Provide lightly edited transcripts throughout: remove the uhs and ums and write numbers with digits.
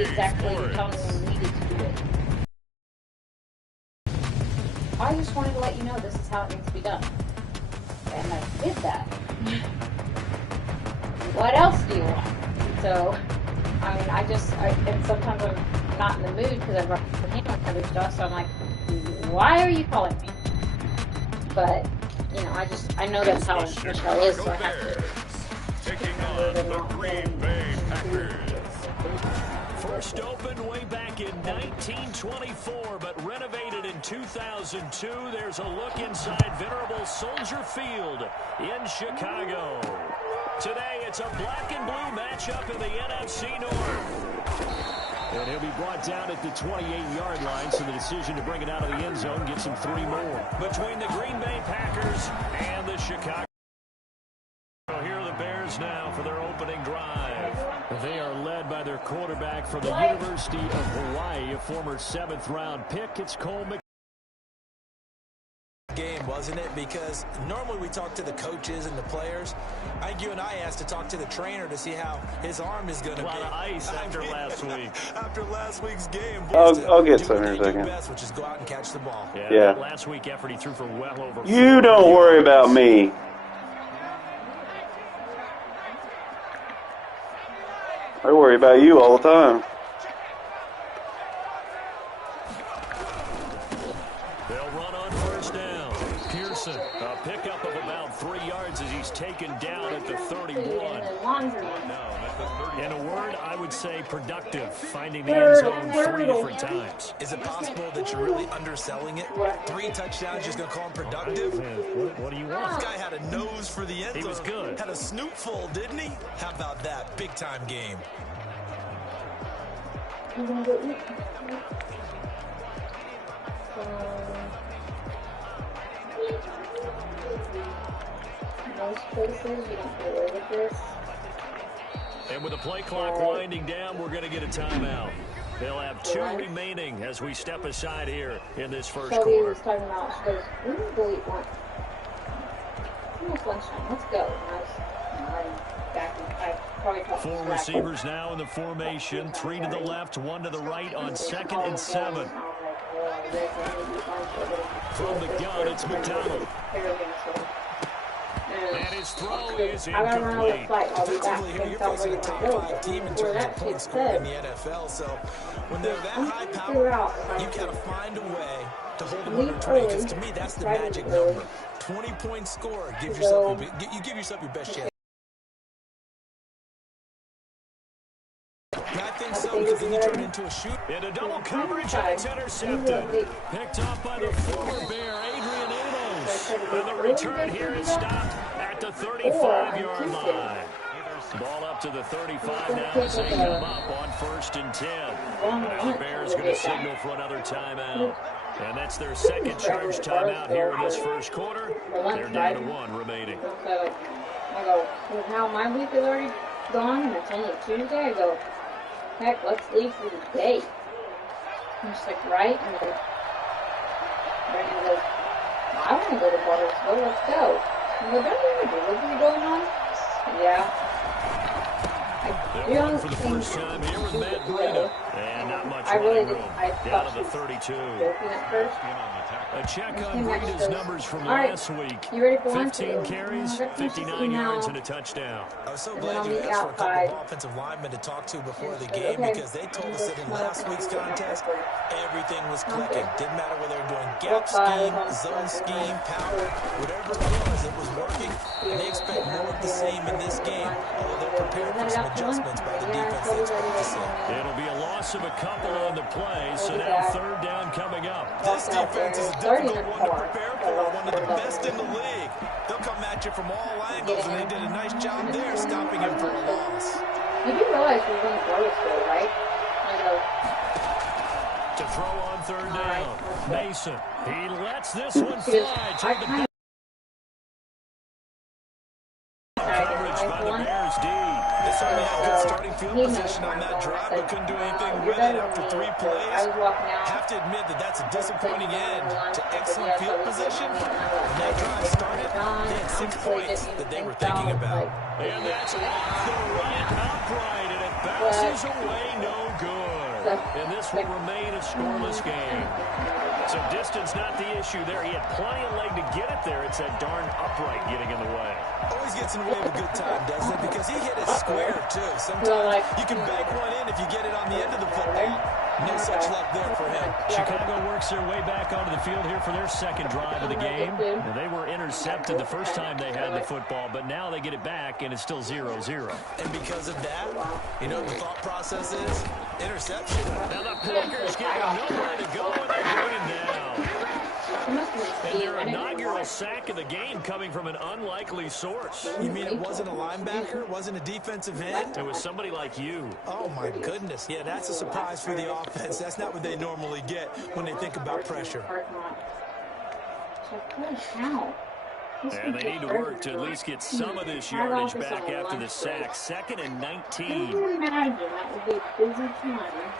exactly what you're telling me when we needed to do it. I just wanted to let you know this is how it needs to be done. And I did that. What else do you want? So, I mean, and sometimes I'm not in the mood because I've run for him on other stuff, so I'm like, why are you calling me? But, you know, I know that's how Michelle is, so I have to. Taking on the Green Bay Packers. First opened way back in 1924, but renovated in 2002. There's a look inside venerable Soldier Field in Chicago. Today, it's a black and blue matchup in the NFC North. And he'll be brought down at the 28-yard line, so the decision to bring it out of the end zone gets him 3 more. Between the Green Bay Packers and the Chicago. Here are the Bears now for their opening drive. They are led by their quarterback from the University of Hawaii, a former 7th-round pick. It's Cole McCoy. Game, wasn't it? Because normally we talk to the coaches and the players. I think you and I asked to talk to the trainer to see how his arm is going to be. A lot of ice after last week. After last week's game. I'll get some here in a second. Best, which is go out and catch the ball. Yeah. Last week effort, he threw for well over. You don't worry about me. I worry about you all the time. They'll run on first down. Pearson, a pickup of about 3 yards as he's taken down at the 31. In a word, I would say productive, finding the end zone 3 different times. Is it possible that you're really underselling it? 3 touchdowns, just going to call him productive? What do you want? This guy had a nose for the end zone. He was good. Had a snoot full, didn't he? How about that? Big time game. I'm gonna go eat. Most places you don't get away with this. And with the play clock winding down, we're going to get a timeout. They'll have 2 remaining as we step aside here in this first Shelby quarter. was talking about, she goes, we need to go eat lunch. Almost lunchtime, let's go. And I was back in, I probably talked 4 receivers now in the formation, 3 to the left, 1 to the right on 2nd and 7. From the gun, it's McDonald. And his throw is incomplete. Defensively, you're facing a top 5 team in terms of points scored in the NFL. So when they're that high power, you got to find a way to hold them under 20. Because to me, that's the magic number. 20-point score. You give yourself your best chance. I think so, because then you turn into a shoot. Into double coverage, and it's intercepted. Picked off by the former Bear, Adrian Amos. And the return here is stopped at the 35-yard line. Ball up to the 35 now as they come up on 1st and 10. Now the Bears going to signal for another timeout. And that's their second charge timeout here in this first quarter. They're down to 1 remaining. I go, well, now my week is already gone and it's only Tuesday. I go, heck, let's leave for the day. I'm just like, right? And then Brandon goes, I want to go to Bartlesville, let's go. I go, don't you have a delivery going on? Yeah. They're for the first time here with Matt Breida. And not much running room. Down to the 32. A check on Breida's numbers from last week. 15 carries, 59 yards, and a touchdown. I was so glad you asked for a couple of offensive linemen to talk to before the game because they told us that in last week's contest, everything was clicking. Didn't matter whether they were doing gap scheme, zone scheme, power, whatever it was working. And they expect more of the same in this game, although they're prepared for some adjustments by the defense they expect to see. It'll be a loss of a couple on the play, so now 3rd down coming up. This defense is a difficult one to prepare for, one of the best in the league. They'll come at you from all angles, and they did a nice job there stopping him for a loss. You do realize we're going to Bartlesville, right? To throw on 3rd down, Mason. He lets this one slide. Coverage by the Bears D. They certainly had good starting field position on that drive, but couldn't do anything with it after 3 plays. Have to admit that that's a disappointing end to excellent field position. When that drive started, they had 6 points that they were thinking about. And that's off the right upright, and it bounces away, no good. And this will remain a scoreless game. So distance not the issue there. He had plenty of leg to get it there. It's that darn upright getting in the way. Always gets in the way of a good time, doesn't it? Because he hit it square, too. Sometimes you can bank one in if you get it on the end of the football. No such luck there for him. Chicago works their way back onto the field here for their second drive of the game. And they were intercepted the first time they had the football, but now they get it back, and it's still 0-0. And because of that, you know what the thought process is? Interception. Now the Packers get nowhere to go, and they're going down. And their inaugural sack of the game coming from an unlikely source. You mean it wasn't a linebacker? It wasn't a defensive end? It was somebody like you. Oh, my goodness. Yeah, that's a surprise for the offense. That's not what they normally get when they think about pressure. And they need to work to at least get some of this yardage back after the sack. 2nd and 19. Can you imagine? That would be a busy time.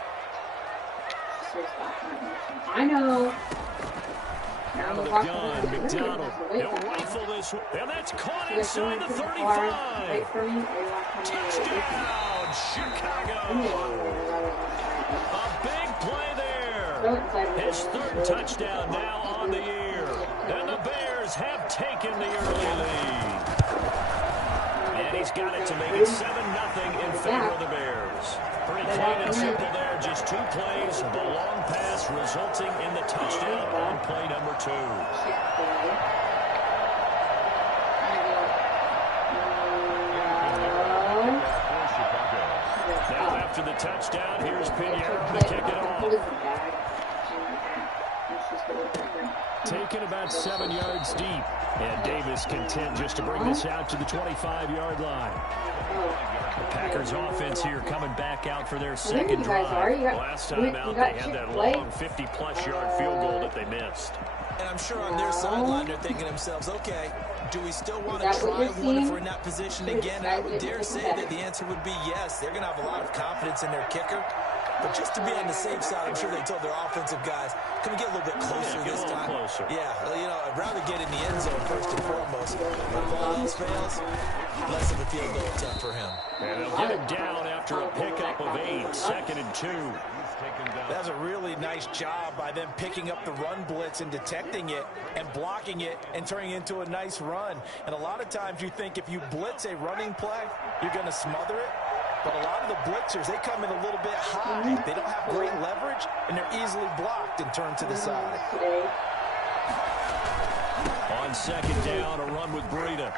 I know. Out of the gun, McDonald. He'll rifle this one. And that's caught inside the 35. Touchdown, Chicago. A big play there. His 3rd touchdown now on the year. And the Bears have taken the early lead. And he's got it to make it 7-0 in favor of the Bears. Pretty plain and simple there. Just 2 plays. The long pass resulting in the touchdown on play number 2. Now after the touchdown, here's Pinheiro to kick it off. Taken about 7 yards deep. And Davis content just to bring this out to the 25-yard line. The Packers offense here coming back out for their second drive. Last time out, they had that long 50-plus yard field goal that they missed. And I'm sure on their sideline they're thinking to themselves, okay, do we still want to try one if we're in that position again? And I would dare say that the answer would be yes. They're going to have a lot of confidence in their kicker. But just to be on the safe side, I'm sure they told their offensive guys, can we get a little bit closer this time? Closer. Yeah, you know, I'd rather get in the end zone first and foremost. But if all else fails, less of a field goal attempt for him. And they'll get him down after a pickup of 8, 2nd and 2. That's a really nice job by them picking up the run blitz and detecting it and blocking it and turning it into a nice run. And a lot of times you think if you blitz a running play, you're going to smother it. But a lot of the blitzers, they come in a little bit high. They don't have great leverage, and they're easily blocked and turned to the side. On 2nd down, a run with Breida.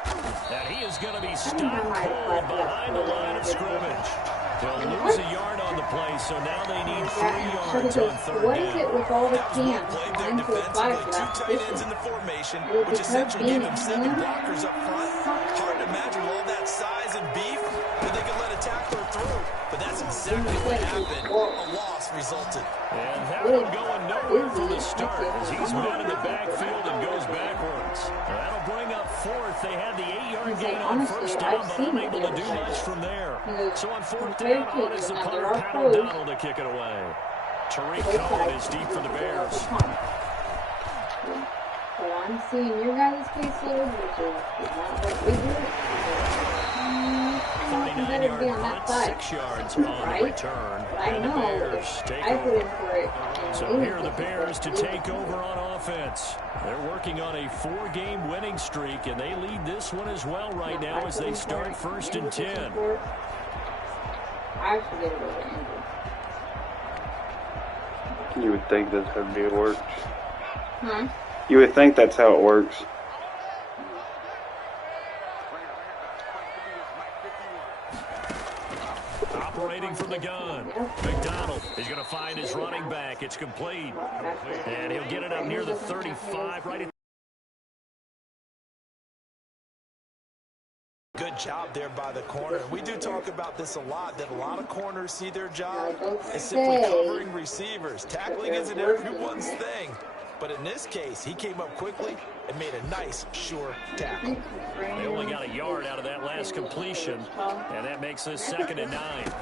And he is going to be stopped cold behind the line of scrimmage. They'll lose a yard on the play, so now they need 3 yards on 3rd down. What is it with all the cams? Played there defensively, 2 tight ends in the formation, which essentially gave them 7 blockers up front. Hard to imagine with all that size and beef that they could let a tackler through. But that's exactly what happened. A loss resulted. And that one going nowhere from the start as he's met in the backfield and goes backwards. That'll bring up 4th. They had the 8-yard gain on 1st down, but unable to do much from there. So on 4th down, on is the punter, Pat O'Donnell, to kick it away. Tariq Cohen is deep for the Bears. So I'm seeing your guys' caseload, which is not what we do. 49-yard punt, 6 yards on the return. I know. I put in for it. So here are the Bears to take over on offense. They're working on a 4-game winning streak, and they lead this one as well right now as they start 1st and 10. I forget it over Andrew. You would think that's how it works. Huh? You would think that's how it works. Operating from the gun. McDonald is going to find his running back. It's complete. And he'll get it up near the 35, right at Good job there by the corner. We do talk about this a lot, that a lot of corners see their job as simply covering receivers. Tackling isn't everyone's thing. But in this case, he came up quickly and made a nice, sure tackle. They only got a yard out of that last completion, and that makes this 2nd and 9.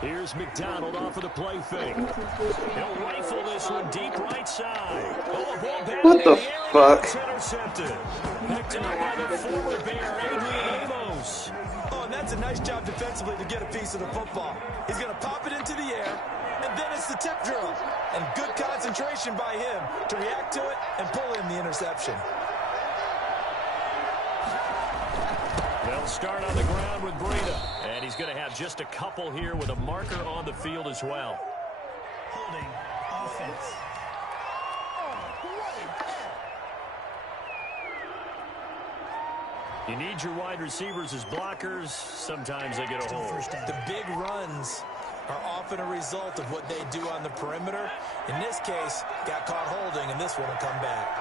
Here's McDonald off of the play fake. He'll rifle this one deep right side. What the fuck? Intercepted. Picked up by the former Bear, Adrian Amos. Oh, that's a nice job defensively to get a piece of the football. He's going to pop it into the air, and then it's the tip drill. And good concentration by him to react to it and pull in the interception. They'll start on the ground with Breida. And he's going to have just a couple here with a marker on the field as well. Holding offense. You need your wide receivers as blockers. Sometimes they get a hold. The big runs are often a result of what they do on the perimeter. In this case, got caught holding, and this one will come back.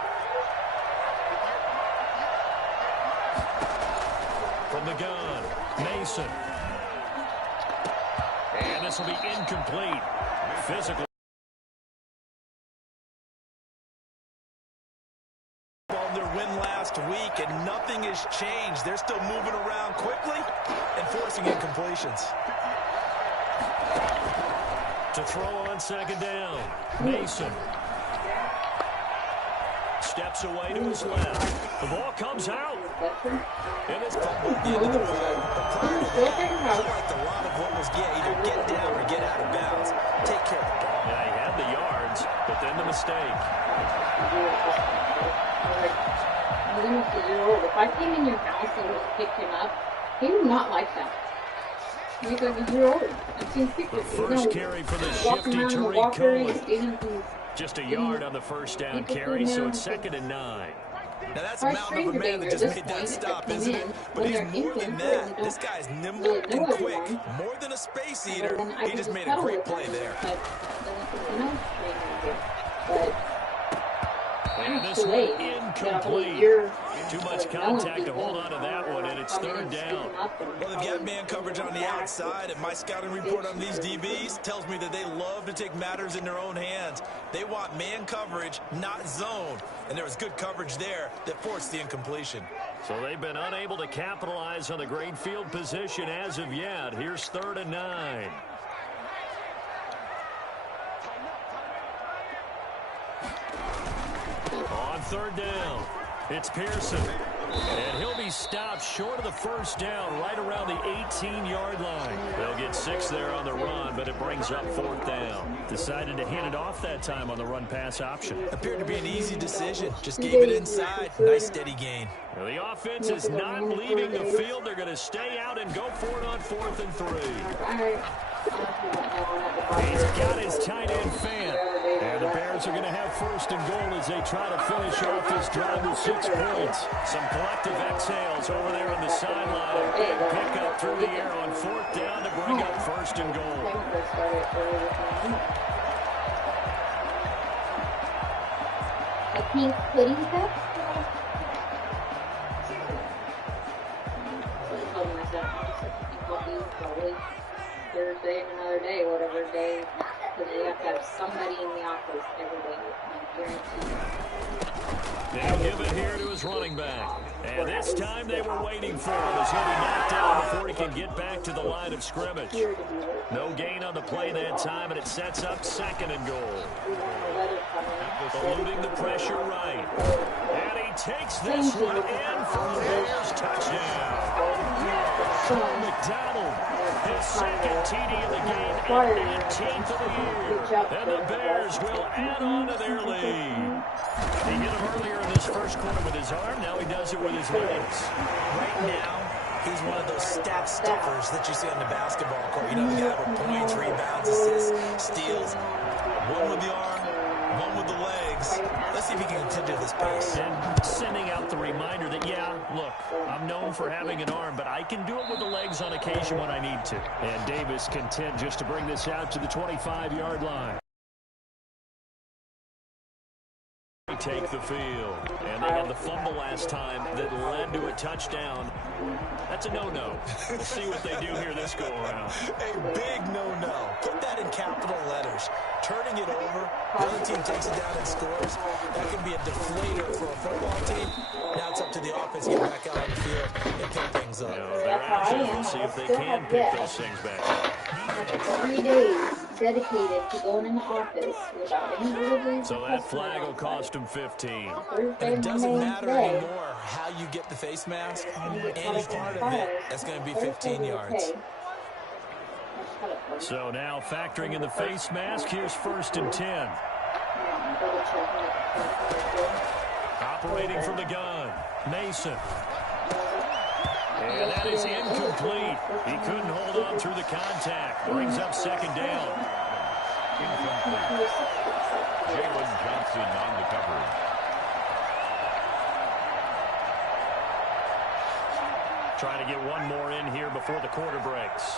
From the gun, Mason. And this will be incomplete. Physical. On their win last week, and nothing has changed. They're still moving around quickly and forcing incompletions. To throw on second down, Mason. Steps away to his left. The ball comes out. And it's fumbled at the end of the play. But prior to that, like a lot of what was either get down or get out of bounds. Take care of the ball. Yeah, he had the yards, but then the mistake. If I came in your house and just picked him up, he would not like that. He's like a year old. I've seen pictures. The first carry for the shifty Tariq Cohen. Just a yard on the first down carry, so it's 2nd and 9. Now that's a mountain of a man that just made that stop, isn't it? But he's more than that. This guy's nimble and quick. More than a space eater. He just made a great play there. And this one incomplete. Too much contact to hold on to that one, and it's 3rd down. Well, they've got man coverage on the outside, and my scouting report on these DBs tells me that they love to take matters in their own hands. They want man coverage, not zone. And there was good coverage there that forced the incompletion. So they've been unable to capitalize on the great field position as of yet. Here's 3rd and 9. On 3rd down, it's Pearson. And he'll be stopped short of the first down right around the 18-yard line. They'll get 6 there on the run, but it brings up 4th down. Decided to hand it off that time on the run-pass option. Appeared to be an easy decision. Just gave it inside. Nice steady gain. Well, the offense is not leaving the field. They're going to stay out and go for it on 4th and 3. He's got his tight end fan. And the Bears are going to have 1st and goal as they try to finish off this drive with 6 points. Some collective exhales over there on the sideline. Big pickup through the air on 4th down to bring up 1st and goal. A pink pudding cup? Thursday and another day, whatever day, because we have to have somebody in the office every day. They'll give it here to his running back. And this time they were waiting for him as he'll be knocked down before he can get back to the line of scrimmage. No gain on the play that time, and it sets up 2nd and goal. Eluding the pressure right. And he takes this one in for a Bears touchdown. McDonald, his 2nd TD of the game, 18th of the year. And the Bears will add on to their lead. He hit him earlier in this first quarter with his arm. Now he does it with his legs. Right now, he's one of those stat stuffers that you see on the basketball court. You know, the guy with points, rebounds, assists, steals. One with the arm, one with the legs. Let's see if he can continue this pace. And sending out the reminder that, yeah, look, I'm known for having an arm, but I can do it with the legs on occasion when I need to. And Davis content just to bring this out to the 25-yard line. Take the field. And they had the fumble last time that led to a touchdown. That's a no-no. We'll see what they do here this go-around. A big no-no. Put that in capital letters. Turning it over, the other team takes it down and scores. That can be a deflator for a football team. Now it's up to the offense to get back out on the field and pick things up. They're anxious. We'll see if they can pick those things back up. 3 days to dedicated to going in the office without any deliveries. So that flag will cost him 15. And it doesn't matter anymore how you get the face mask. Any part of it, that's going to be 15 yards. So now factoring in the face mask, here's 1st and 10. Operating from the gun, Mason. And that is incomplete. He couldn't hold on through the contact. Brings up 2nd down. Incomplete. Jalen Johnson on the coverage. Trying to get one more in here before the quarter breaks.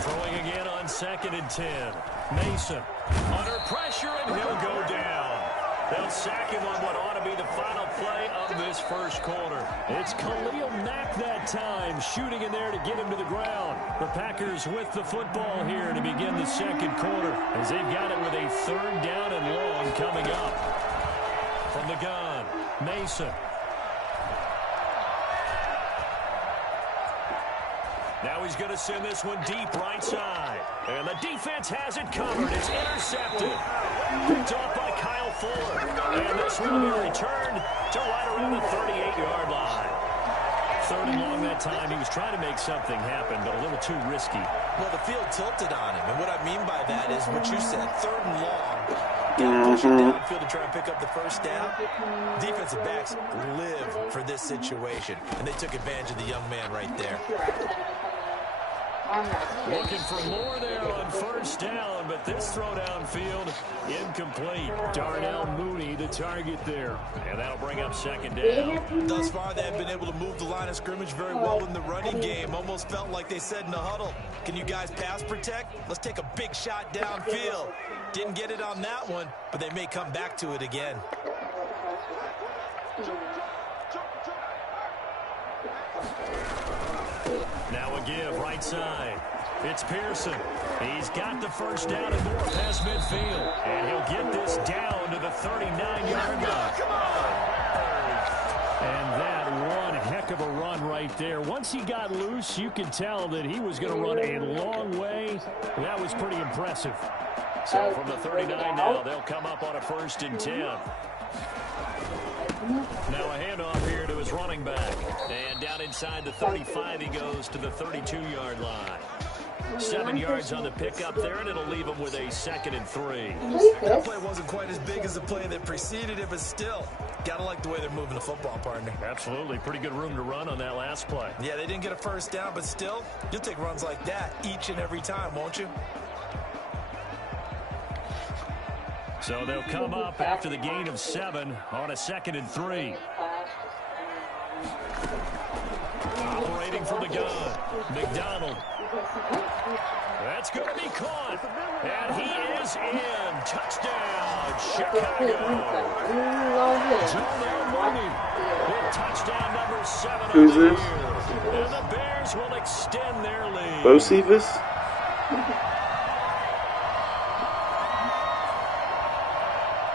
Throwing again on 2nd and 10. Mason under pressure, and he'll go down. They'll sack him on what ought to be the final play of this first quarter. It's Khalil Mack that time, shooting in there to get him to the ground. The Packers with the football here to begin the second quarter, as they've got it with a 3rd down and long coming up. From the gun, Mason. Now he's going to send this one deep right side. And the defense has it covered. It's intercepted. Picked off by Kyle Fuller. And this one will be returned to right around the 38-yard line. 3rd and long that time. He was trying to make something happen, but a little too risky. Well, the field tilted on him. And what I mean by that is what you said, 3rd and long. Got to push it downfield to try and pick up the first down. Defensive backs live for this situation. And they took advantage of the young man right there. Looking for more there on 1st down, but this throw downfield incomplete. Darnell Mooney, the target there. And that'll bring up 2nd down. Thus far, they have been able to move the line of scrimmage very well in the running game. Almost felt like they said in the huddle, can you guys pass protect? Let's take a big shot downfield. Didn't get it on that one, but they may come back to it again. Now a give right side. It's Pearson. He's got the first down and more past midfield. And he'll get this down to the 39-yard line. And that one heck of a run right there. Once he got loose, you could tell that he was going to run a long way. That was pretty impressive. So from the 39 now, they'll come up on a 1st and 10. Now a handoff here to his running back. And down inside the 35 he goes to the 32-yard line. 7 yards on the pickup there, and it'll leave him with a 2nd and 3. That play wasn't quite as big as the play that preceded it, but still, gotta like the way they're moving the football, partner. Absolutely. Pretty good room to run on that last play. Yeah, they didn't get a first down, but still, you'll take runs like that each and every time, won't you? So they'll come up after the gain of 7 on a 2nd and 3. Operating from the gun, McDonald. That's going to be caught. And he is in. Touchdown, Chicago. Darnell Mooney with touchdown number 7 Who's of the this? year. And the Bears will extend their lead. Bo Cephas?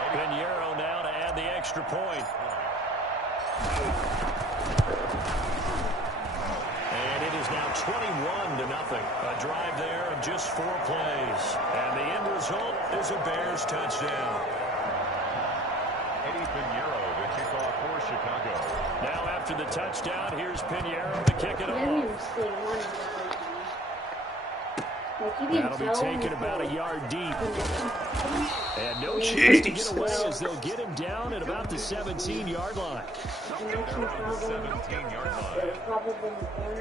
Pinheiro now to add the extra point. And it is now 21-0. A drive there of just 4 plays. And the end result is a Bears touchdown. Eddie Pinheiro, the kickoff for Chicago. Now after the touchdown, here's Pinheiro to kick it off. That'll be taken about a yard deep. And no chance to get away as they'll get him down at about the 17-yard line.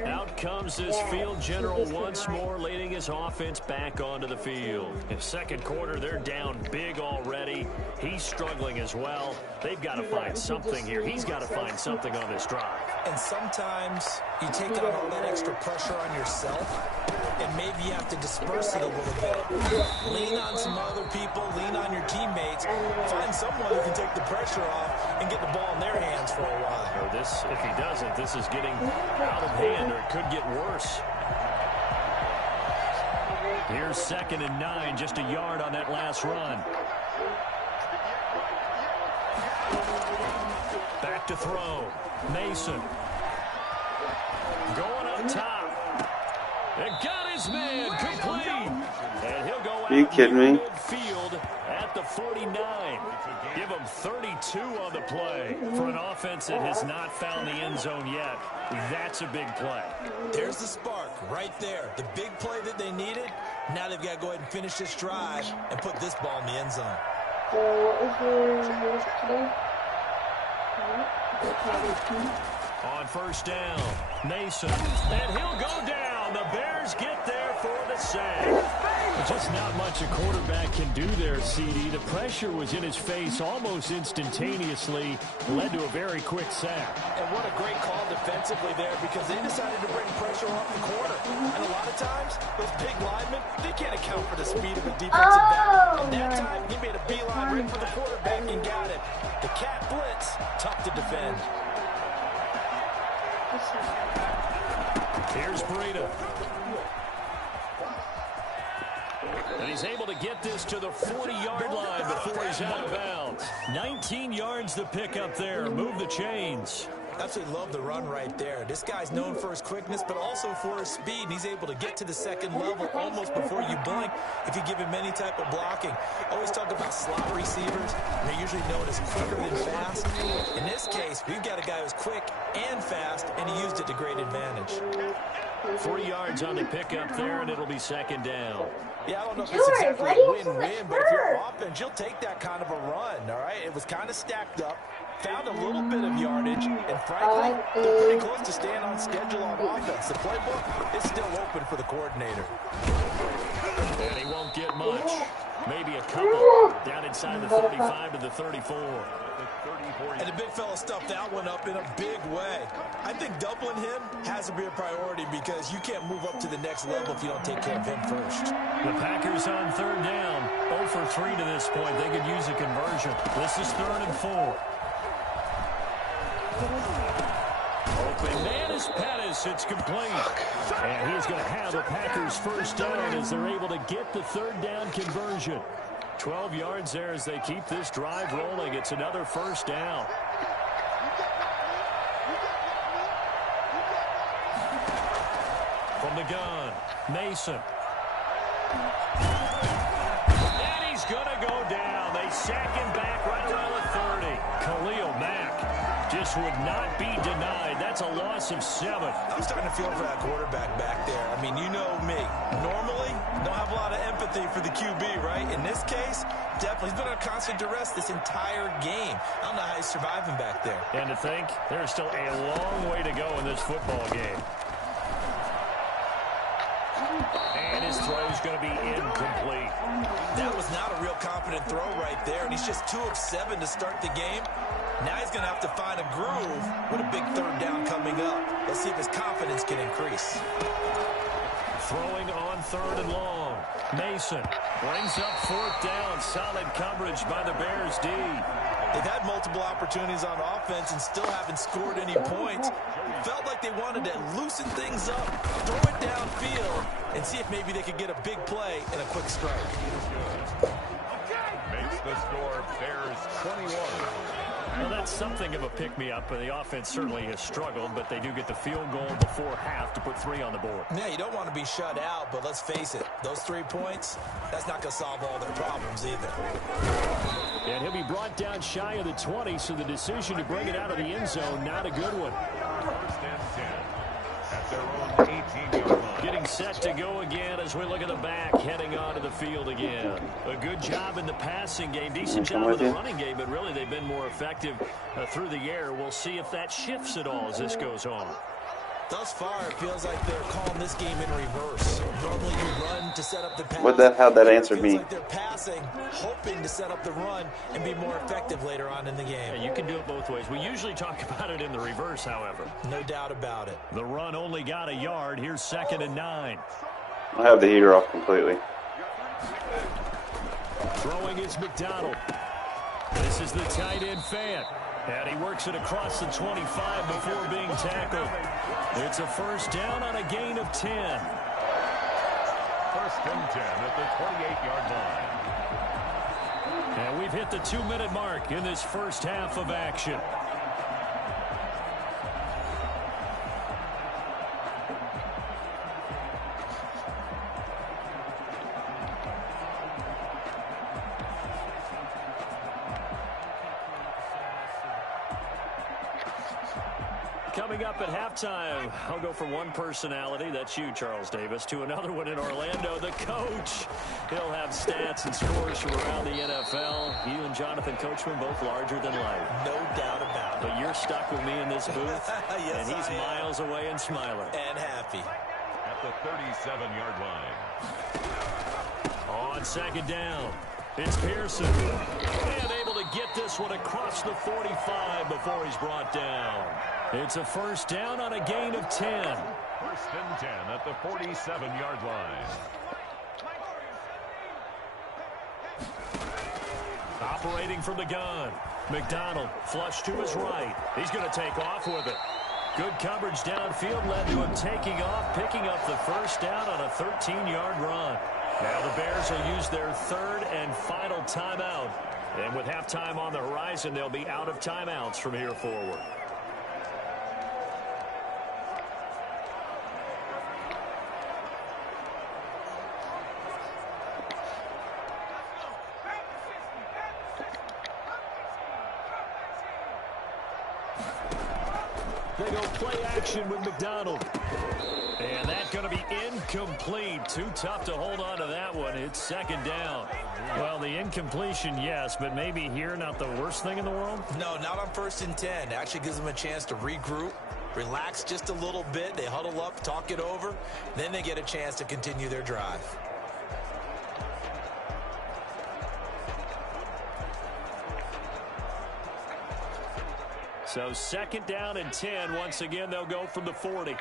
Out comes this field general once more, leading his offense back onto the field. In second quarter, they're down big already. He's struggling as well. They've got to find something here. He's got to find something on this drive. And sometimes you take on all that extra pressure on yourself, and maybe you have to disperse it a little bit. Lean on some other people, lean on your teammates, find someone who can take the pressure off and get the ball in their hands for a while. Or this, if he doesn't, this is getting out of hand, or it could get worse. Here's 2nd and 9, just a yard on that last run. Back to throw. Mason. Going up top. you kidding me? Midfield at the 49. Give them 32 on the play. For an offense that has not found the end zone yet, that's a big play. There's the spark right there. The big play that they needed. Now they've got to go ahead and finish this drive and put this ball in the end zone. So what was your today? On first down, Mason. And he'll go down. The Bears get there for the sack. Just not much a quarterback can do there, CD. The pressure was in his face almost instantaneously. Led to a very quick sack. And what a great call defensively there, because they decided to bring pressure off the corner. And a lot of times, those big linemen, they can't account for the speed of a defensive back. And that time, he made a beeline right for the quarterback and got it. The cat blitz, tough to defend. Here's Breida. And he's able to get this to the 40-yard line before he's out of bounds. 19 yards to pick up there. Move the chains. Absolutely love the run right there. This guy's known for his quickness, but also for his speed. And he's able to get to the second level almost before you blink if you give him any type of blocking. Always talk about slot receivers. They're usually known as quicker than fast. In this case, we've got a guy who's quick and fast, and he used it to great advantage. 40 yards on the pickup there, and it'll be second down. Yeah, I don't know if it's exactly a win-win, but if you're offense, you'll take that kind of a run, all right? It was kind of stacked up, found a little bit of yardage, and frankly, they're pretty close to staying on schedule on offense. The playbook is still open for the coordinator. And he won't get much. Maybe a couple down inside the 35 to the 34. And the big fella stuffed that one up in a big way. I think doubling him has to be a priority because you can't move up to the next level if you don't take care of him first. The Packers on third down. 0 for 3 to this point. They could use a conversion. This is 3rd and 4. Open man is Pettis. It's complete. And he's going to have the Packers first down as they're able to get the third down conversion. 12 yards there as they keep this drive rolling. It's another first down. From the gun, Mason. And he's going to go down. They sack him back right around the 30. Khalil Mack just would not be denied. That's a loss of 7. I'm starting to feel for that quarterback back there. I mean, you know me. Normally, don't have a lot of empathy for the QB, right? In this case, definitely. He's been on constant duress this entire game. I don't know how he's surviving back there. And to think, there's still a long way to go in this football game. And his throw's going to be incomplete. That was not a real confident throw right there, and he's just 2 of 7 to start the game. Now he's going to have to find a groove with a big third down coming up. Let's see if his confidence can increase. Throwing on 3rd and long. Mason brings up 4th down. Solid coverage by the Bears D. They've had multiple opportunities on offense and still haven't scored any points. Felt like they wanted to loosen things up, throw it downfield, and see if maybe they could get a big play and a quick strike. Makes the score Bears 21. Well, that's something of a pick-me-up, and the offense certainly has struggled, but they do get the field goal before half to put 3 on the board. Yeah, you don't want to be shut out, but let's face it, those 3 points, that's not going to solve all their problems either. And he'll be brought down shy of the 20, so the decision to bring it out of the end zone, not a good one. 1st and 10 at their own 18-yard line. Getting set to go again as we look at the back, heading onto the field again. A good job in the passing game, decent job in the running game, but really they've been more effective through the air. We'll see if that shifts at all as this goes on. Thus far, it feels like they're calling this game in reverse. Normally you run to set up the pass. How'd that answer me? me? Like they're passing, hoping to set up the run and be more effective later on in the game. Yeah, you can do it both ways. We usually talk about it in the reverse, however. No doubt about it. The run only got a yard. Here's 2nd and 9. I have the heater off completely. Throwing is McDonald. This is the tight end Fant. And he works it across the 25 before being tackled. It's a first down on a gain of 10. 1st and 10 at the 28-yard line. And we've hit the 2-minute mark in this first half of action. Coming up at halftime, I'll go from one personality, that's you, Charles Davis, to another one in Orlando, the coach. He'll have stats and scores from around the NFL. You and Jonathan Coachman both larger than life. No doubt about it. But you're stuck with me in this booth, Yes, and he's miles away and smiling. And happy. At the 37-yard line. On second down, it's Pearson. And able to get this one across the 45 before he's brought down. It's a first down on a gain of 10. First and 10 at the 47-yard line. Operating from the gun. McDonald flush to his right. He's going to take off with it. Good coverage downfield led to him taking off, picking up the first down on a 13-yard run. Now the Bears will use their third and final timeout. And with halftime on the horizon, they'll be out of timeouts from here forward. They go play action with McDonald. And that's going to be incomplete. Too tough to hold on to that one. It's second down. Well, the incompletion, yes, but maybe here not the worst thing in the world? No, not on first and 10. Actually gives them a chance to regroup, relax just a little bit. They huddle up, talk it over. Then they get a chance to continue their drive. So second down and 10. Once again, they'll go from the 40.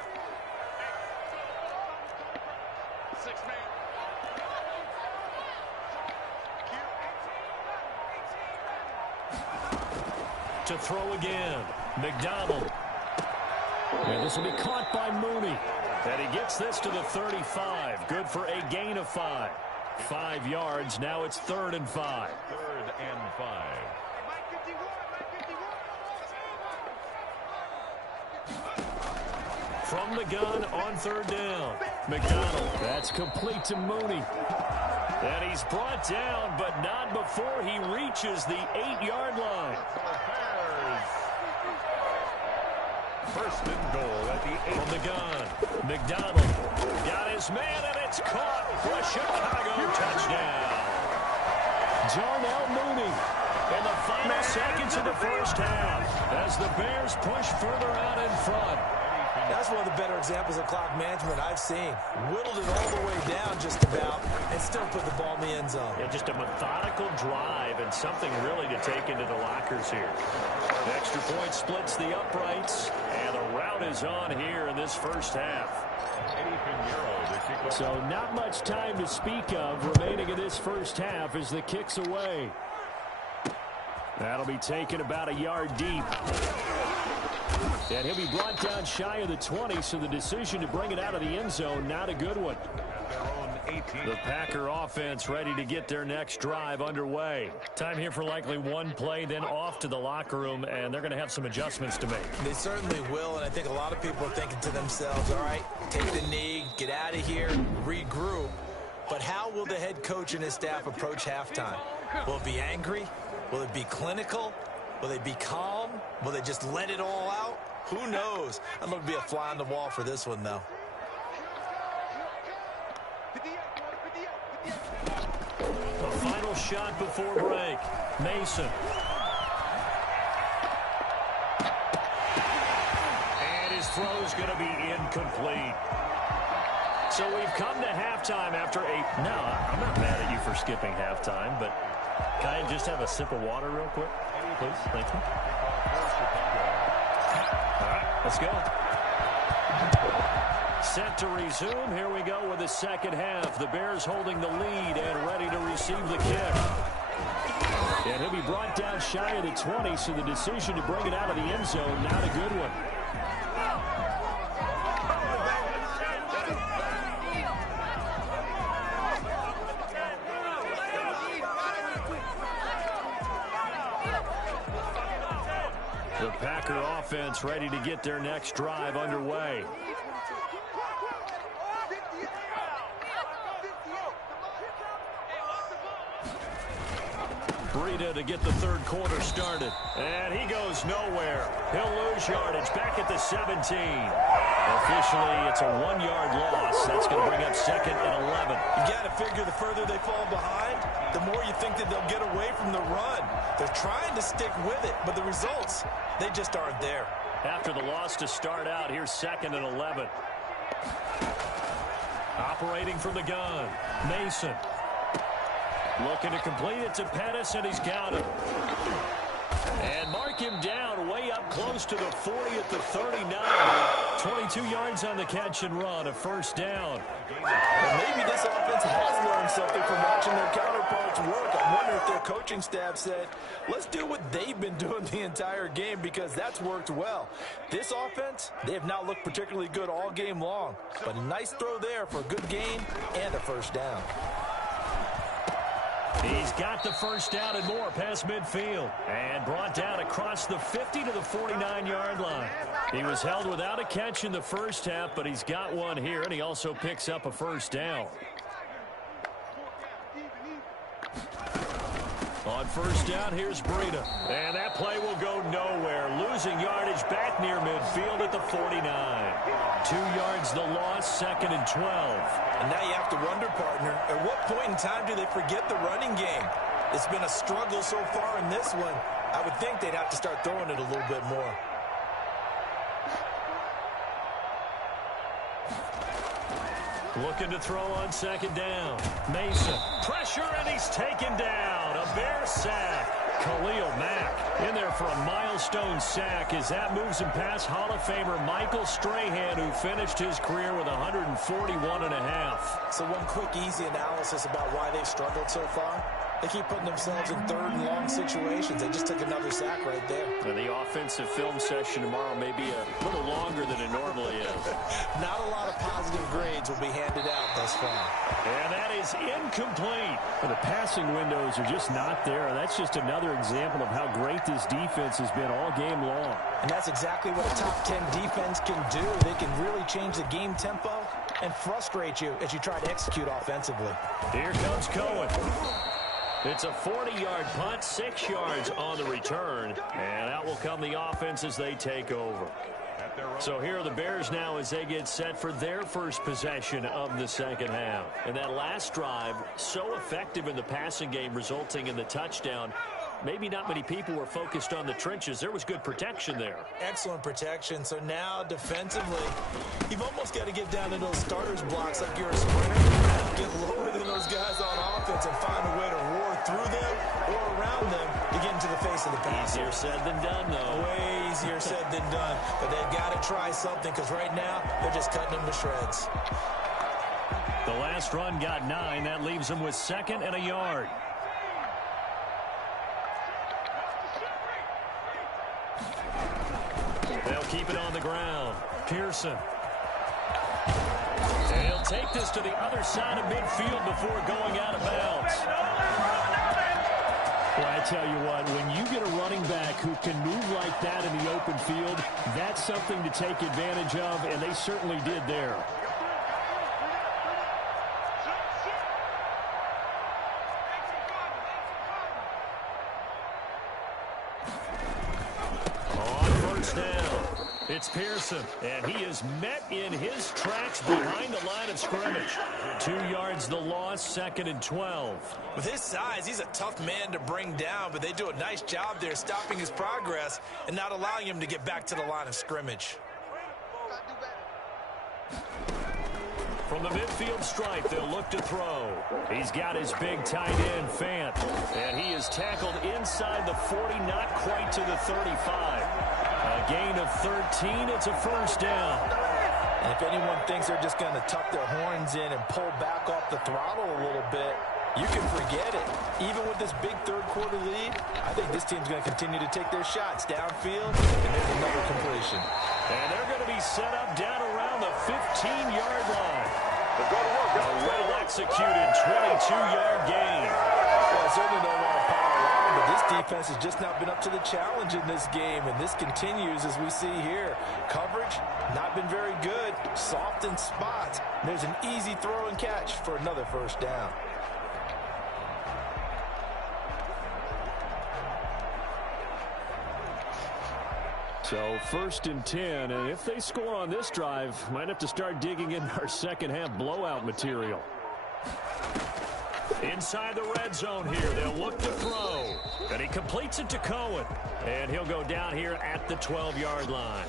To throw again. McDonald. And this will be caught by Mooney. And he gets this to the 35. Good for a gain of 5. 5 yards. Now it's 3rd and 5. 3rd and 5. From the gun on 3rd down. McDonald. That's complete to Mooney. And he's brought down, but not before he reaches the 8-yard line. First and goal at the 8. From the gun. McDonald got his man, and it's caught for a Chicago touchdown. Darnell Mooney in the final seconds of the first half as the Bears push further out in front. That's one of the better examples of clock management I've seen. Whittled it all the way down just about and still put the ball in the end zone. Yeah, just a methodical drive and something really to take into the lockers here. The extra point splits the uprights, and the route is on here in this first half. So not much time to speak of remaining in this first half as the kick's away. That'll be taken about a yard deep. And he'll be brought down shy of the 20, so the decision to bring it out of the end zone, not a good one. The Packer offense ready to get their next drive underway. Time here for likely one play, then off to the locker room, and they're going to have some adjustments to make. They certainly will, and I think a lot of people are thinking to themselves, all right, take the knee, get out of here, regroup. But how will the head coach and his staff approach halftime? Will it be angry? Will it be clinical? Will they be calm? Will they just let it all out? Who knows? I'd love to be a fly on the wall for this one, though. A final shot before break. Mason. And his throw is going to be incomplete. So we've come to halftime after no, I'm not mad at you for skipping halftime, but can I just have a sip of water real quick? Please, thank you. All right, let's go. Set to resume. Here we go with the second half. The Bears holding the lead and ready to receive the kick. And he'll be brought down shy of the 20, so the decision to bring it out of the end zone, not a good one. The Packer offense ready to get their next drive underway. Breida to get the third quarter started. And he goes nowhere. He'll lose yardage back at the 17. Officially, it's a 1-yard loss. That's going to bring up 2nd and 11. You got to figure the further they fall behind, the more you think that they'll get away from the run. They're trying to stick with it, but the results, they just aren't there. After the loss to start out, here's 2nd and 11. Operating from the gun, Mason. Looking to complete it to Pettis, and he's got him. And mark him down way up close to the 40 at the 39. 22 yards on the catch and run, a first down. Well, maybe this offense has learned something from watching their counterparts work. I wonder if their coaching staff said, let's do what they've been doing the entire game, because that's worked well. This offense, they have not looked particularly good all game long. But a nice throw there for a good gain and a first down. He's got the first down and more past midfield. And brought down across the 50 to the 49-yard line. He was held without a catch in the first half, but he's got one here, and he also picks up a first down. On first down, here's Breida. And that play will go nowhere. Losing yardage back near midfield at the 49. 2 yards the loss, 2nd and 12. And now you have to wonder, partner, at what point in time do they forget the running game? It's been a struggle so far in this one. I would think they'd have to start throwing it a little bit more. Looking to throw on 2nd down. Mason. Pressure, and he's taken down. A Bear sack. Khalil Mack in there for a milestone sack as that moves him past Hall of Famer Michael Strahan, who finished his career with 141.5. So one quick, easy analysis about why they've struggled so far. They keep putting themselves in 3rd and long situations. They just took another sack right there. And the offensive film session tomorrow may be a little longer than it normally is. Not a lot of positive grades will be handed out thus far. And that is incomplete. The passing windows are just not there. That's just another example of how great this defense has been all game long. And that's exactly what a top 10 defense can do. They can really change the game tempo and frustrate you as you try to execute offensively. Here comes Cohen. It's a 40-yard punt, 6 yards on the return. And out will come the offense as they take over. So here are the Bears now as they get set for their first possession of the second half. And that last drive, so effective in the passing game, resulting in the touchdown. Maybe not many people were focused on the trenches. There was good protection there. Excellent protection. So now defensively, you've almost got to get down to those starters blocks like you're a sprinter. Get lower than those guys on offense and find a way to roar through them or around them to get into the face of the pass. Easier said than done, though. Way easier said than done. But they've got to try something, because right now they're just cutting them to shreds. The last run got 9. That leaves them with 2nd and a yard. They'll keep it on the ground. Pearson. They'll take this to the other side of midfield before going out of bounds. Well, I tell you what, when you get a running back who can move like that in the open field, that's something to take advantage of, and they certainly did there. It's Pearson, and he is met in his tracks behind the line of scrimmage. 2 yards the loss, 2nd and 12. With his size, he's a tough man to bring down, but they do a nice job there stopping his progress and not allowing him to get back to the line of scrimmage. From the midfield stripe, they'll look to throw. He's got his big tight end, Fant, and he is tackled inside the 40, not quite to the 35. A gain of 13, it's a first down. And if anyone thinks they're just going to tuck their horns in and pull back off the throttle a little bit, you can forget it. Even with this big third-quarter lead, I think this team's going to continue to take their shots downfield, and there's another completion. And they're going to be set up down around the 15-yard line. A well-executed 22-yard gain. Well, I certainly don't want to pile on, but this defense has just not been up to the challenge in this game, and this continues as we see here. Coverage, not been very good. Soft in spots. There's an easy throw and catch for another first down. So 1st and 10, and if they score on this drive, might have to start digging in our second half blowout material. Inside the red zone here, they'll look to throw. And he completes it to Cohen. And he'll go down here at the 12-yard line.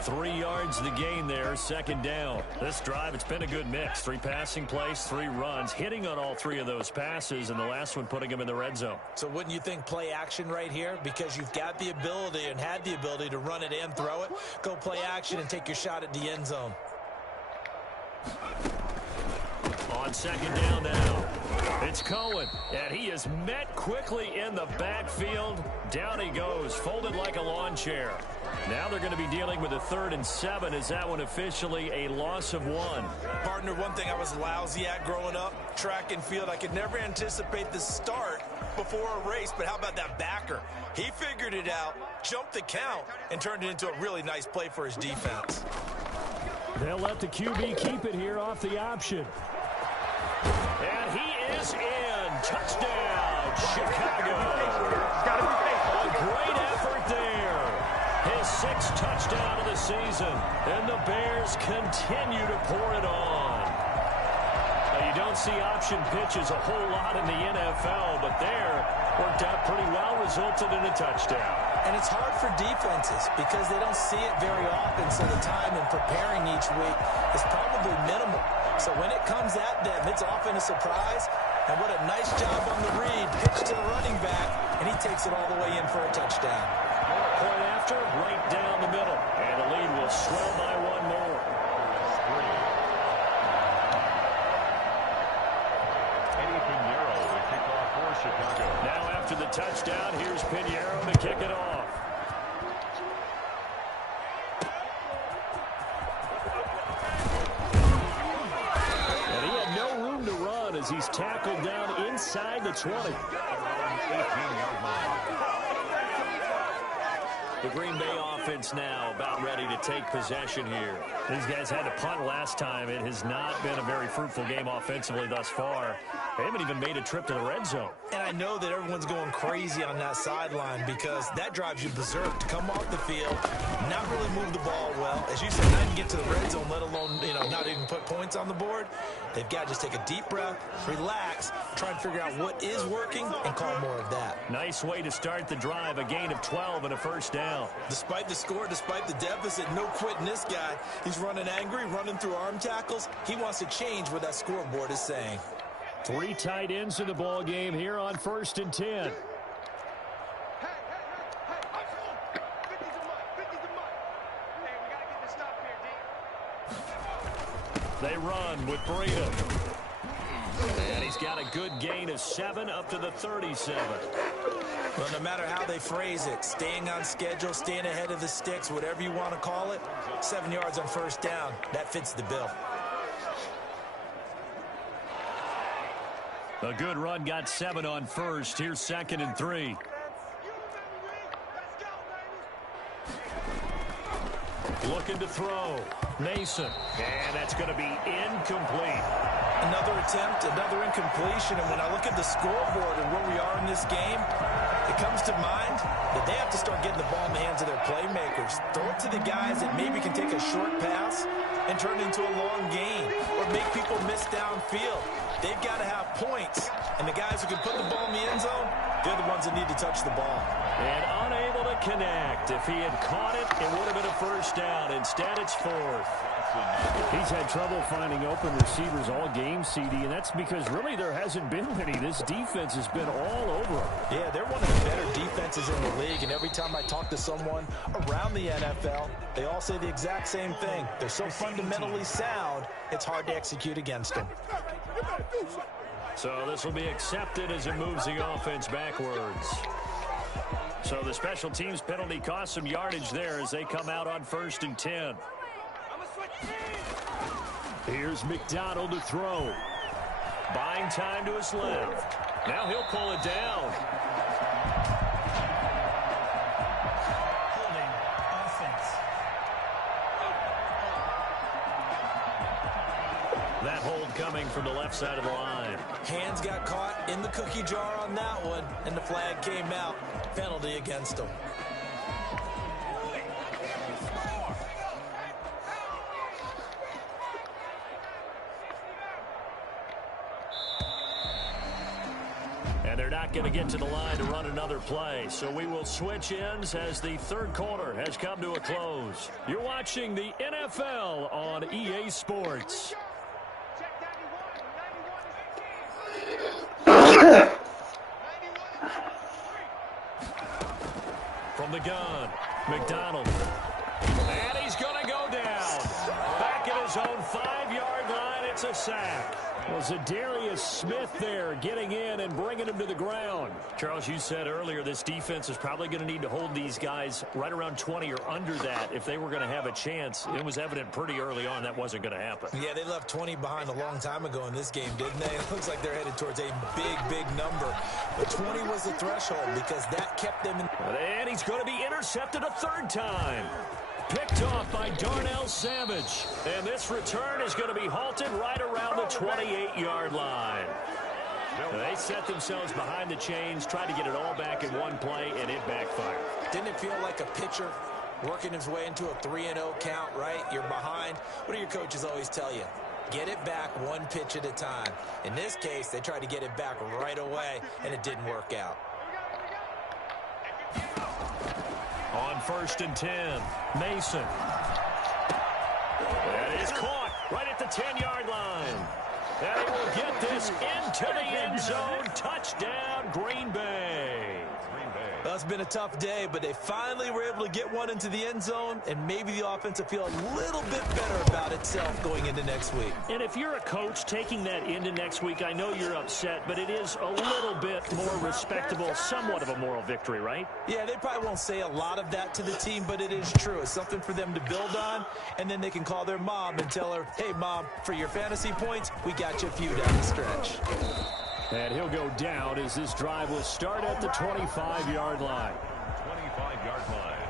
3 yards the gain there, 2nd down. This drive, it's been a good mix. 3 passing plays, 3 runs, hitting on all 3 of those passes, and the last one putting him in the red zone. So wouldn't you think play action right here? Because you've got the ability and had the ability to run it and throw it. Go play action and take your shot at the end zone. On 2nd down now, it's Cohen, and he is met quickly in the backfield. Down he goes, folded like a lawn chair. Now they're going to be dealing with a 3rd and 7. Is that one officially a loss of 1? Partner, one thing I was lousy at growing up, track and field, I could never anticipate the start before a race, but how about that backer? He figured it out, jumped the count, and turned it into a really nice play for his defense. They'll let the QB keep it here off the option. And he is in. Touchdown, Chicago. A great effort there. His 6th touchdown of the season. And the Bears continue to pour it on. Now, you don't see option pitches a whole lot in the NFL, but there worked out pretty well, resulted in a touchdown. And it's hard for defenses because they don't see it very often, so the time in preparing each week is probably minimal. So when it comes at them, it's often a surprise. And what a nice job on the read. Pitch to the running back, and he takes it all the way in for a touchdown. Point after, right down the middle. And the lead will swell by 1 more. Eddie Pinheiro to kick off for Chicago. Now after the touchdown, here's Pinheiro to kick it off. He's tackled down inside the 20. The Green Bay offense now about ready to take possession here. These guys had to punt last time. It has not been a very fruitful game offensively thus far. They haven't even made a trip to the red zone. And I know that everyone's going crazy on that sideline because that drives you berserk to come off the field, not really move the ball well. As you said, not even get to the red zone, let alone, not even put points on the board. They've got to just take a deep breath, relax, try and figure out what is working and call more of that. Nice way to start the drive, a gain of 12 and a 1st down. Despite the score, despite the deficit, no quitting this guy. He's running angry, running through arm tackles. He wants to change what that scoreboard is saying. 3 tight ends in the ball game here on 1st and 10. They run with Breida. And he's got a good gain of 7 up to the 37. Well, no matter how they phrase it, staying on schedule, staying ahead of the sticks, whatever you want to call it, 7 yards on 1st down, that fits the bill. A good run got 7 on 1st. Here's 2nd and 3. Looking to throw. Mason. And that's going to be incomplete. Another attempt, another incompletion. And when I look at the scoreboard and where we are in this game, it comes to mind that they have to start getting the ball in the hands of their playmakers. Throw it to the guys that maybe can take a short pass and turn it into a long gain or make people miss downfield. They've got to have points. And the guys who can put the ball in the end zone, they're the ones that need to touch the ball. And unable to connect. If he had caught it, it would have been a 1st down. Instead, it's 4th. He's had trouble finding open receivers all game, CD, and that's because really there hasn't been many. This defense has been all over him. Yeah, they're one of the better defenses in the league, and every time I talk to someone around the NFL, they all say the exact same thing. They're so fundamentally sound, it's hard to execute against them. So this will be accepted as it moves the offense backwards. So the special teams penalty cost some yardage there as they come out on 1st and 10. Here's McDonald to throw. Buying time to his left. Now he'll pull it down. Holding offense. That hold coming from the left side of the line. Hands got caught in the cookie jar on that one, and the flag came out. Penalty against them. And they're not going to get to the line to run another play. So we will switch ends as the third quarter has come to a close. You're watching the NFL on EA Sports. From the gun, McDonald. And he's going to go down. Back at his own 5-yard line, it's a sack. Well, Zadarius Smith there getting in and bringing him to the ground. Charles, you said earlier this defense is probably going to need to hold these guys right around 20 or under that if they were going to have a chance. It was evident pretty early on that wasn't going to happen. Yeah, they left 20 behind a long time ago in this game, didn't they? It looks like they're headed towards a big number. But 20 was the threshold because that kept them in. And he's going to be intercepted a third time. Picked off by Darnell Savage. And this return is going to be halted right around the 28-yard line. They set themselves behind the chains, tried to get it all back in one play, and it backfired. Didn't it feel like a pitcher working his way into a 3-0 count, right? You're behind. What do your coaches always tell you? Get it back one pitch at a time. In this case, they tried to get it back right away, and it didn't work out. On 1st and 10, Mason. That is caught right at the 10-yard line. And he will get this into the end zone. Touchdown, Green Bay. Well, it's been a tough day, but they finally were able to get one into the end zone, and maybe the offense will feel a little bit better about itself going into next week. And if you're a coach taking that into next week, I know you're upset, but it is a little bit more respectable, somewhat of a moral victory, right? Yeah, they probably won't say a lot of that to the team, but it is true. It's something for them to build on, and then they can call their mom and tell her, hey, Mom, for your fantasy points, we got you a few down the stretch. And he'll go down as this drive will start at the 25-yard line. 25-yard line.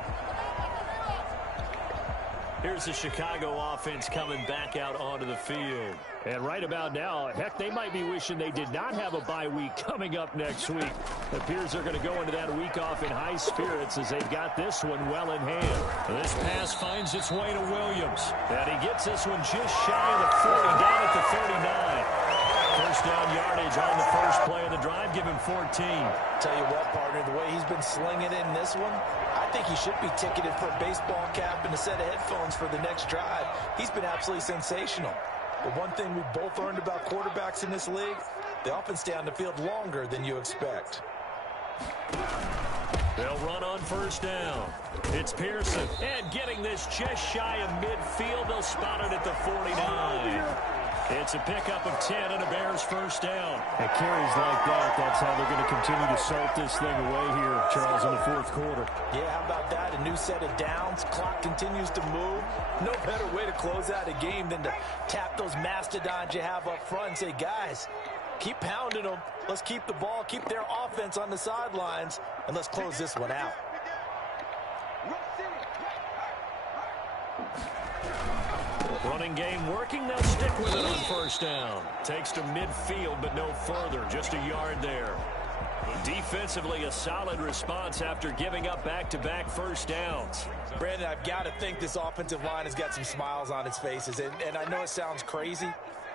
Here's the Chicago offense coming back out onto the field. And right about now, heck, they might be wishing they did not have a bye week coming up next week. It appears they're going to go into that week off in high spirits as they've got this one well in hand. This pass finds its way to Williams. And he gets this one just shy of the 40, down at the 39. First down yardage on the first play of the drive, give him 14. Tell you what, partner, the way he's been slinging it in this one, I think he should be ticketed for a baseball cap and a set of headphones for the next drive. He's been absolutely sensational. But one thing we both learned about quarterbacks in this league, they often stay on the field longer than you expect. They'll run on first down. It's Pearson. And getting this just shy of midfield, they'll spot it at the 49. It's a pickup of 10 and a Bears first down. At carries like that, that's how they're going to continue to salt this thing away here, Charles, in the fourth quarter. Yeah, how about that? A new set of downs. Clock continues to move. No better way to close out a game than to tap those mastodons you have up front and say, guys, keep pounding them. Let's keep the ball, keep their offense on the sidelines, and let's close this one out. Running game working. They'll stick with it on first down. Takes to midfield, but no further. Just a yard there. Defensively, a solid response after giving up back-to-back first downs. Brandon, I've got to think this offensive line has got some smiles on its faces. And I know it sounds crazy,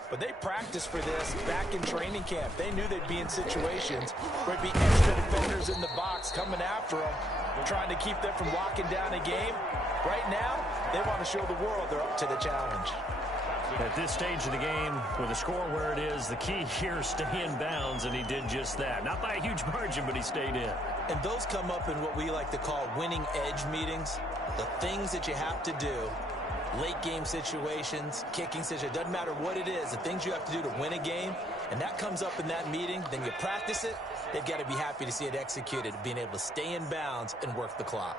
but they practiced for this back in training camp. They knew they'd be in situations where it'd be extra defenders in the box coming after them, trying to keep them from locking down a game. Right now, they want to show the world they're up to the challenge. At this stage of the game, with the score where it is, the key here is stay in bounds, and he did just that. Not by a huge margin, but he stayed in. And those come up in what we like to call winning edge meetings. The things that you have to do, late game situations, kicking situations, doesn't matter what it is, the things you have to do to win a game, and that comes up in that meeting, then you practice it, they've got to be happy to see it executed, being able to stay in bounds and work the clock.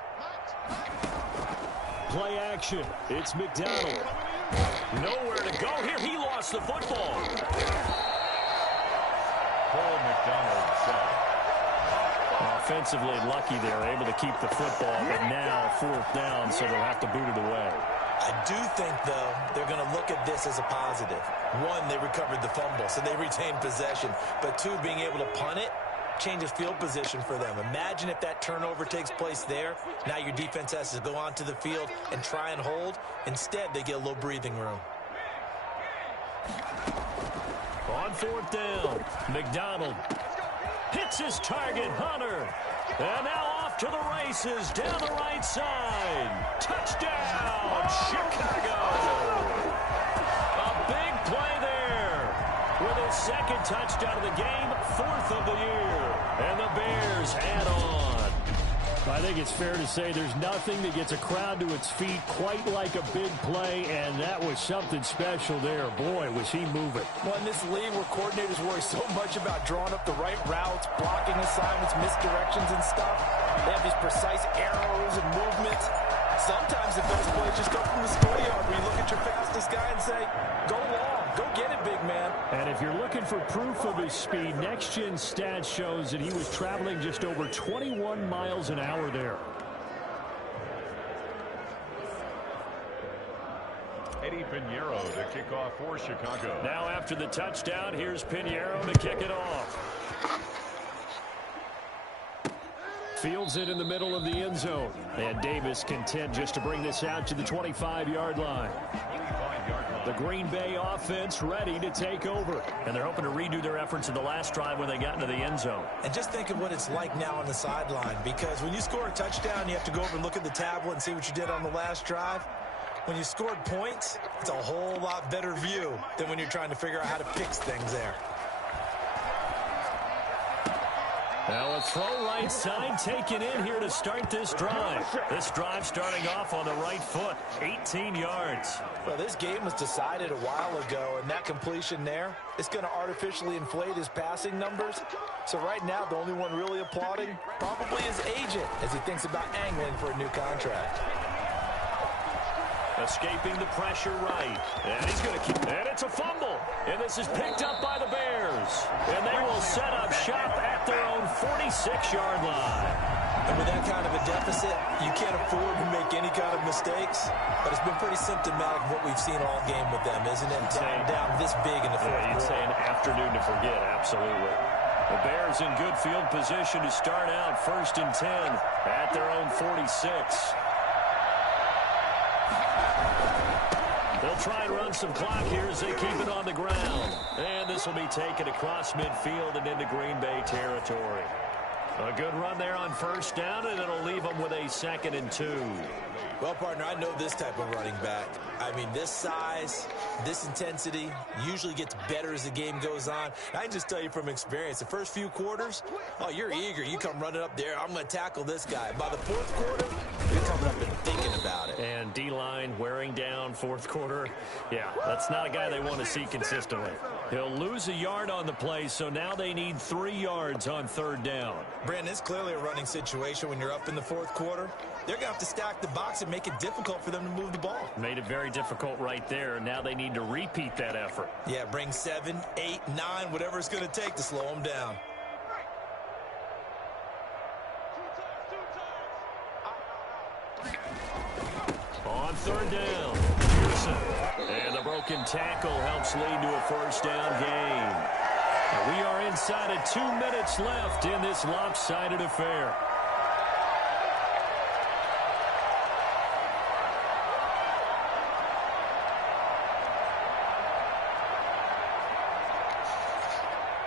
Play action. It's McDonald. Nowhere to go here. He lost the football. Paul McDonald set. Offensively lucky they're able to keep the football, but now fourth down, so they'll have to boot it away. I do think, though, they're going to look at this as a positive. One, they recovered the fumble, so they retained possession. But two, being able to punt it changes field position for them. Imagine if that turnover takes place there. Now your defense has to go onto the field and try and hold. Instead, they get a little breathing room. On fourth down, McDonald. Hits his target, Hunter. And now off to the races down the right side. Touchdown, Chicago. A big play there. With his second touchdown of the game, 4th of the year. And the Bears add on. I think it's fair to say there's nothing that gets a crowd to its feet quite like a big play, and that was something special there. Boy, was he moving. Well, in this league where coordinators worry so much about drawing up the right routes, blocking assignments, misdirections and stuff, they have these precise arrows and movements. Sometimes the best plays just come from the schoolyard where you look at your fastest guy and say, go long, go get it, big man. And if you're looking for proof of his speed, Next Gen Stats shows that he was traveling just over 21 miles an hour there. Eddie Pinheiro to kick off for Chicago. Now after the touchdown, here's Pinheiro to kick it off. Fields it in the middle of the end zone. And Davis content just to bring this out to the 25-yard line. The Green Bay offense ready to take over. And they're hoping to redo their efforts in the last drive when they got into the end zone. And just think of what it's like now on the sideline, because when you score a touchdown, you have to go over and look at the tablet and see what you did on the last drive. When you scored points, it's a whole lot better view than when you're trying to figure out how to fix things there. Now a throw right side taken in here to start this drive. This drive starting off on the right foot, 18 yards. Well, this game was decided a while ago, and that completion there is going to artificially inflate his passing numbers. So right now, the only one really applauding probably his agent as he thinks about angling for a new contract. Escaping the pressure right. And he's going to keep... And it's a fumble. And this is picked up by the Bears. And they will set up shop at their own 46-yard line. And with that kind of a deficit, you can't afford to make any kind of mistakes. But it's been pretty symptomatic of what we've seen all game with them, isn't it? Down this big in the fourth quarter. You'd say an afternoon to forget, absolutely. The Bears in good field position to start out 1st and 10 at their own 46. They'll try and run some clock here as they keep it on the ground. And this will be taken across midfield and into Green Bay territory. A good run there on 1st down, and it'll leave them with a 2nd and 2. Well, partner, I know this type of running back. I mean, this size, this intensity usually gets better as the game goes on. I can just tell you from experience, the first few quarters, oh, you're eager. You come running up there, I'm going to tackle this guy. By the 4th quarter, you're coming up and thinking about it. And D-line wearing down 4th quarter. Yeah, that's not a guy they want to see consistently. He'll lose a yard on the play, so now they need 3 yards on 3rd down. Brandon, it's clearly a running situation when you're up in the 4th quarter. They're going to have to stack the box and make it difficult for them to move the ball. Made it very difficult right there. Now they need to repeat that effort. Yeah, bring 7, 8, 9, whatever it's going to take to slow them down. On 3rd down, Pearson. And the broken tackle helps lead to a 1st down gain. We are inside of 2 minutes left in this lopsided affair.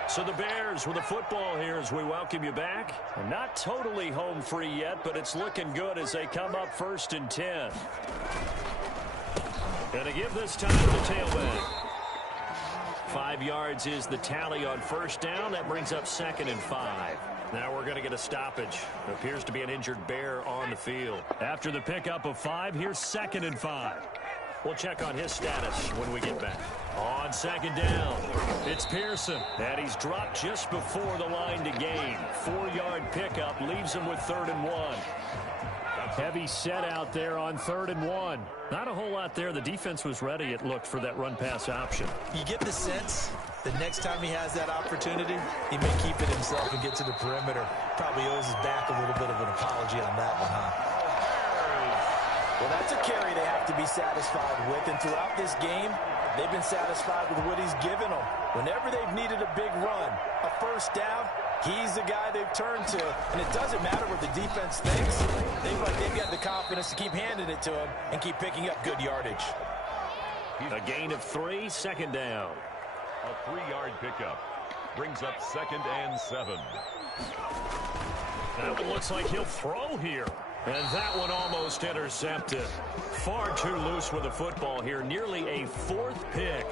So the Bears with the football here as we welcome you back. Not totally home free yet, but it's looking good as they come up 1st and 10. Gonna give this time to the tailback. 5 yards is the tally on 1st down. That brings up 2nd and 5. Now we're going to get a stoppage. It appears to be an injured Bear on the field. After the pickup of 5, here's 2nd and 5. We'll check on his status when we get back. On 2nd down, it's Pearson. And he's dropped just before the line to gain. 4-yard pickup leaves him with 3rd and 1. Heavy set out there on 3rd and 1. Not a whole lot there. The defense was ready, it looked, for that run-pass option. You get the sense that next time he has that opportunity, he may keep it himself and get to the perimeter. Probably owes his back a little bit of an apology on that one, huh? Well, that's a carry they have to be satisfied with, and throughout this game, they've been satisfied with what he's given them. Whenever they've needed a big run, a 1st down, he's the guy they've turned to. And it doesn't matter what the defense thinks. They've got the confidence to keep handing it to him and keep picking up good yardage. A gain of 3, 2nd down. A 3-yard pickup. Brings up 2nd and 7. That one looks like he'll throw here. And that one almost intercepted. Far too loose with the football here. Nearly a 4th pick.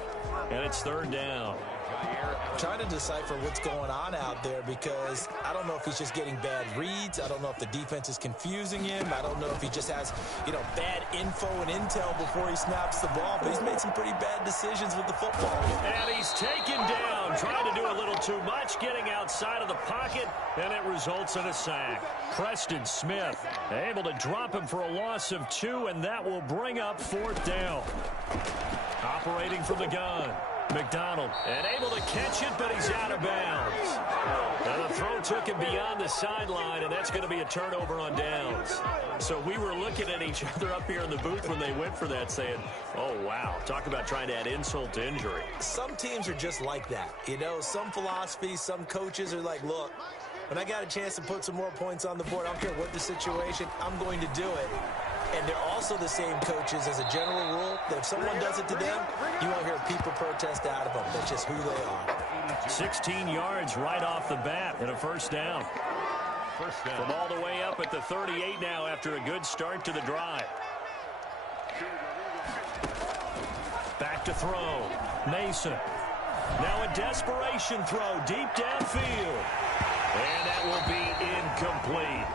And it's 3rd down. I'm trying to decipher what's going on out there because I don't know if he's just getting bad reads. I don't know if the defense is confusing him. I don't know if he just has, bad info and intel before he snaps the ball. But he's made some pretty bad decisions with the football. And he's taken down, trying to do a little too much, getting outside of the pocket, and it results in a sack. Preston Smith able to drop him for a loss of 2, and that will bring up 4th down. Operating from the gun. McDonald, and able to catch it, but he's out of bounds. And the throw took him beyond the sideline, and that's going to be a turnover on downs. So we were looking at each other up here in the booth when they went for that, saying, oh, wow, talk about trying to add insult to injury. Some teams are just like that. Some philosophies, some coaches are like, look, when I got a chance to put some more points on the board, I don't care what the situation, I'm going to do it. And they're also the same coaches as a general rule that if someone does it to them, you won't hear people protest out of them. That's just who they are. 16 yards right off the bat and a 1st down. From all the way up at the 38 now after a good start to the drive. Back to throw. Mason. Now a desperation throw deep downfield. And that will be incomplete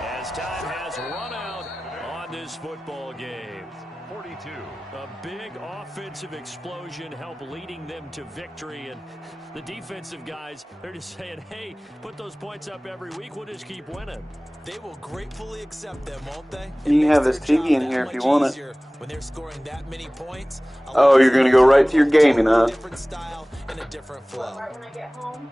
as time has run out on this football game. 42. A big offensive explosion helped leading them to victory, and the defensive guys, they're just saying, hey, put those points up every week, we'll just keep winning. They will gratefully accept them, won't they? You can have this TV in here if you want it. When they're scoring that many points. Oh, you're going to go right to your gaming, huh? Different style and a different flow. Right when I get home.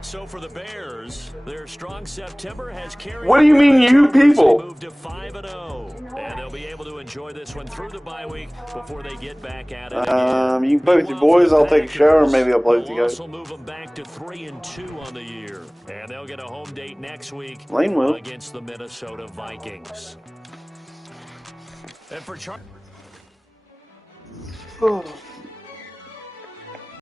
So for the Bears, their strong September has carried. What do you mean, you people? They moved to 5-0, and they'll be able to enjoy this one through the bye week before they get back at it again. You can play with your boys. I'll take a shower, and maybe I'll play with you guys. Also move them back to 3-2 on the year, and they'll get a home date next week Lane will. against the Minnesota Vikings. And for